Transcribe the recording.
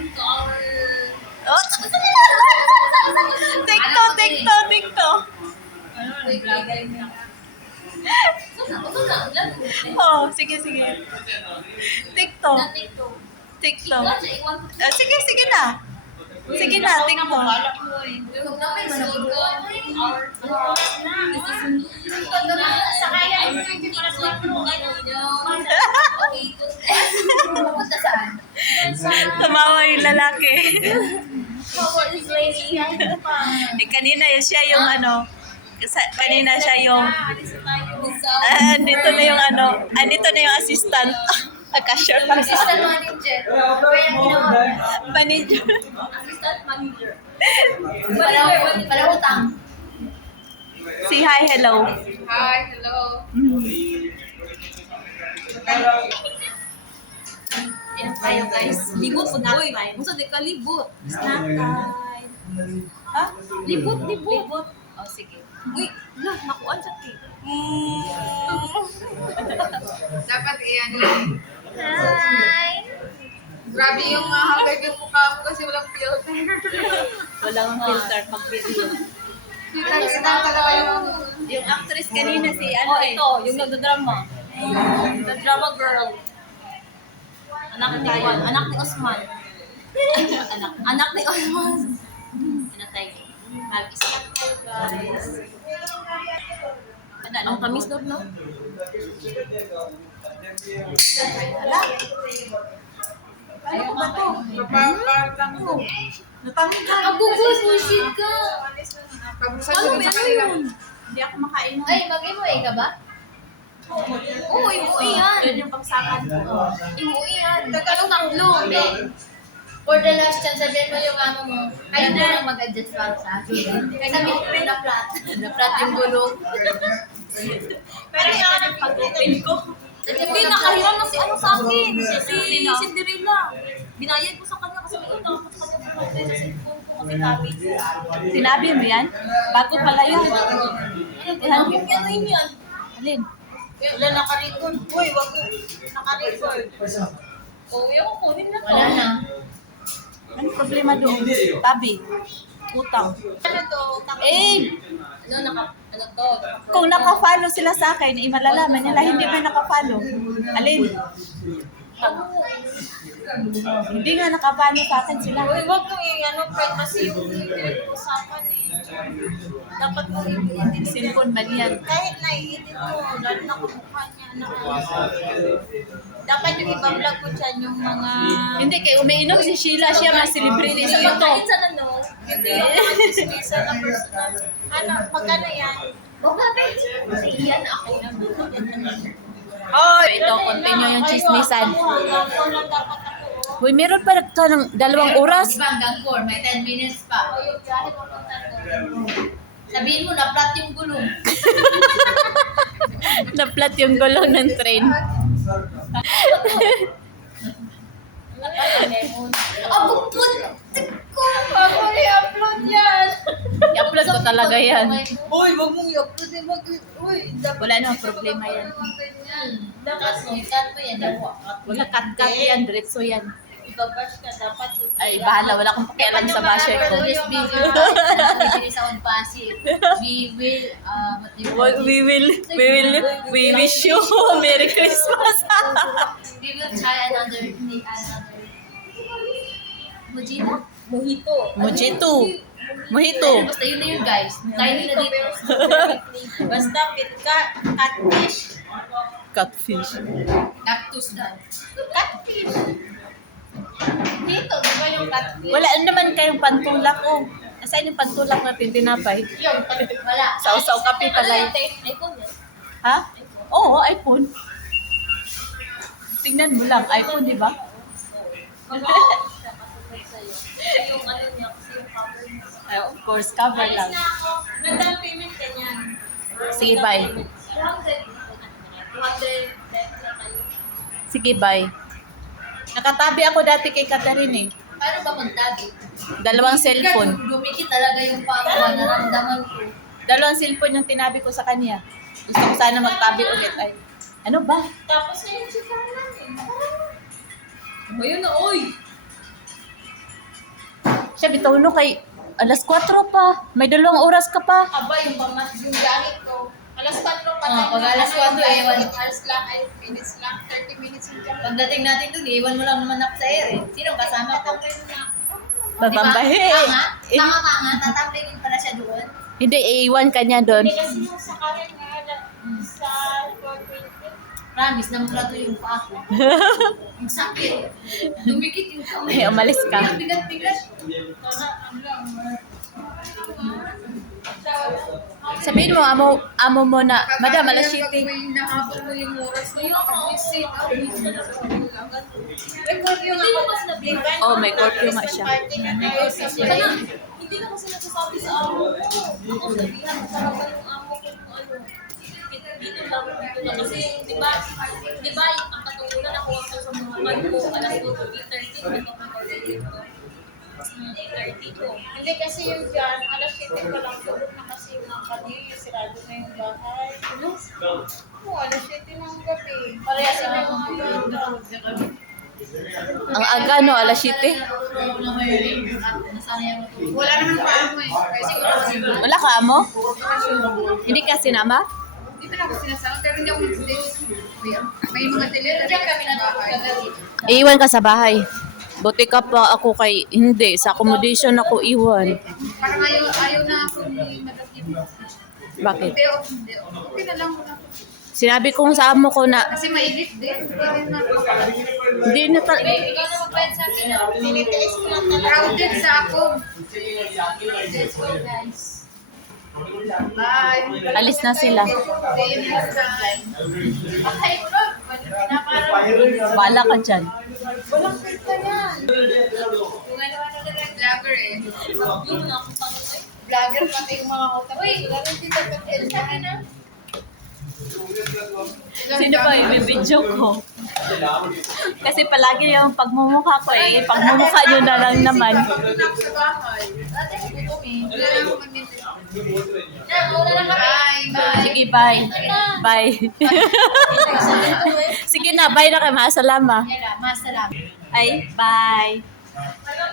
Oh. TikTok. Oh, sige. TikTok. Sige na. Sige na, TikTok. Tumawa yung lalaki. Kanina siya yung kanina siya yung andito na yung andito na yung assistant. Cashier pa. Assistant manager. Manager. Assistant manager. Para utang. Say hi, hello. Hi, hello. Yan tayo guys. Libot po na. Musa di ka libot. Snack time. Ha? Libot. Oh, sige. Uy, nakuan sa cake. Dapat iyan yun. Hi. Grabe yung hagag yung mukha mo kasi walang filter. Walang filter pag video. Kita talaga Yung actress kanina si ito, yung nagdrama. The drama girl. Anak ni Osman. anak ni Osman. Pinatay ko. Mag-isip tayo guys. Ang tamis daw, no? Hala. Ano ba to? Parang ko. Natangin ka. Ang bubusit ka. Ano yun? Hindi ako makain nun. Ay, mag-imuwi ka ba? Oo, imuwi yan. Yan yung pagsakan ko. Imuwi yan. Tagalong tatlo. For the last chance, sabihin mo yung mo. Ayaw mo lang mag-adjust para sa akin. Sabihin mo na-flat. Na-flat yung gulong. Pero yung pag-open ko. Hindi, nakahiram na si sa akin. Si Cinderella. Binayad ko sa kanya kasi may utang ako sa kanya sa cellphone ko kasi tabi. Sinabi mo yan? Bago pala yan. Yan. Alin? wala naka-record. Uy, wag mo. Naka-record. Oo, yung kunin na to. Wala na. Anong problema doon? Tabi. Utang. Ano to? Ano to? Kung naka-follow sila sa akin, malalaman nila hindi ba naka-follow. Alin? Hindi nga naka-follow sa akin sila. Uy, wag mo friend, kasi yung pinag-usapan dapat mo i-edit. Cellphone ba niyan? Kahit na-edit mo, lalo na kumukha niya na dapat yung iba-vlog ko dyan yung mga... Hindi, kaya umiinom si Sheila. Siya mga celebrity sa ito. Hindi yung chismisa na personal. Magkano yan? Yan ako. Oh, ito, continue yung chismisan. Uy, meron pa ka ng 2 oras. Di ba hanggang 4? May 10 minutes pa. Sabihin mo, na-flat yung gulong. Na-flat yung gulong ng train. Abupot ko! Ako i-upload yan! I-upload ko talaga yan. Uy, wag mong i-upload. Uy, Wala namang problema yan. dapat mo, ikat mo yan. Wala cut-cut yan, diretso yan. Ibabash ka, dapat. Ay, bahala. Wala akong pakialam sa basher ko. This video, hindi sa on passive. We will, we wish you Merry Christmas. we will try another. Mojito. Mojito. Basta yun na yun, guys. Try nila dito. Basta Catfish. cactus daw. Catfish. Dito, di ba yung catfish? Wala naman kayong pantulak ko. Nasaan yung pantulak natin tinapay? Yung, wala. Sausaw kape pala yun. iPhone yan. Ha? Oo, iPhone. Tingnan mo lang, iPhone, di ba? Yung ano niya, kasi yung cover niya. Ay, of course, cover lang. Nandang payment ka niyan. Sige, bye. 200 Sige, bye. Nakatabi ako dati kay Catherine eh. Paano ba magtabi? 2 cellphone. Dumikit talaga yung pangwa, naramdaman ko. 2 cellphone yung tinabi ko sa kanya. Gusto ko sana magtabi ulit. Ay, ano ba? Tapos na yung chikaran namin. Ayun na, oy! Siya bitaw no kay alas 4 pa. May 2 oras ka pa. Aba, yung pamas, yung gamit ko. Alas 4 pa. Pag alas 4, iwan. Hours lang, 8 minutes lang, 30 minutes yung dyan. Pagdating natin doon, iwan mo lang naman ako sa air eh. Sino kasama ko? Tatambahe. Tanga, tatambay din pala siya doon. Hindi, iiwan ka niya doon. Hindi kasi yung sa kanya nga, sa 420. Promise, namulato yung paa ko. Yung sakit. Dumikit yung kamay. Ay, umalis ka. Bigat-bigat. Sabihin mo, amo mo na, Madam, alas 7. Nahabol mo yung oras mo. Hindi mo kasi nabigay. Oh, may curfew nga siya. Hindi na kasi nagsasabi sa amo ko. Ako sabihan ko talaga yung amo ko kung ano. Dito lang. Kasi di ba ang patungunan ako sa mga man ko, alas 2:30, dito ko dito. 8:30 ko. Hindi kasi yung dyan, alas 7 pa lang tulog na kasi yung mga kanil, sirado na yung bahay. Oo, alas 7 ng gabi. Parehas na yung mga bata. Ang aga, no? Alas 7. Wala naman pa ako eh. Kasi Wala ka, amo? Hindi ka sinama? hindi pa na ako sinasama, pero hindi ako mag-date. May mga delivery. Diyan kami natutulog. Iiwan ka sa bahay. Buti ka pa ako kay, hindi, sa accommodation ako iwan. Parang ayaw na ako ni Madam Ibu. Bakit? Hindi, hindi. Okay na lang muna. Sinabi kong sa amo ko na, Kasi mainit din. hindi na ta- Ikaw na magbayad sa akin. Tinitiis ko lang talaga. Crowded sa ako. Let's go, guys. Bye. alis na sila. See you next time. Okay, bro. Bahala ka dyan. Walang pista yan. Kung ano-ano na lang vlogger eh. Yung mga kapatid. Vlogger pati yung mga utak. Uy, lalo dito pati. Sa akin na. Sino ba yung video ko? Kasi palagi yung pagmumukha ko eh. Pagmumukha nyo na lang naman. Ako sa bahay. Dati ko gutom eh. Wala lang ako mag-minti. Wala lang kami. Bye, bye. Sige, bye. Bye. Sige na, bye na kayo. Masalama. Yan lang, masalamat. Ay, bye.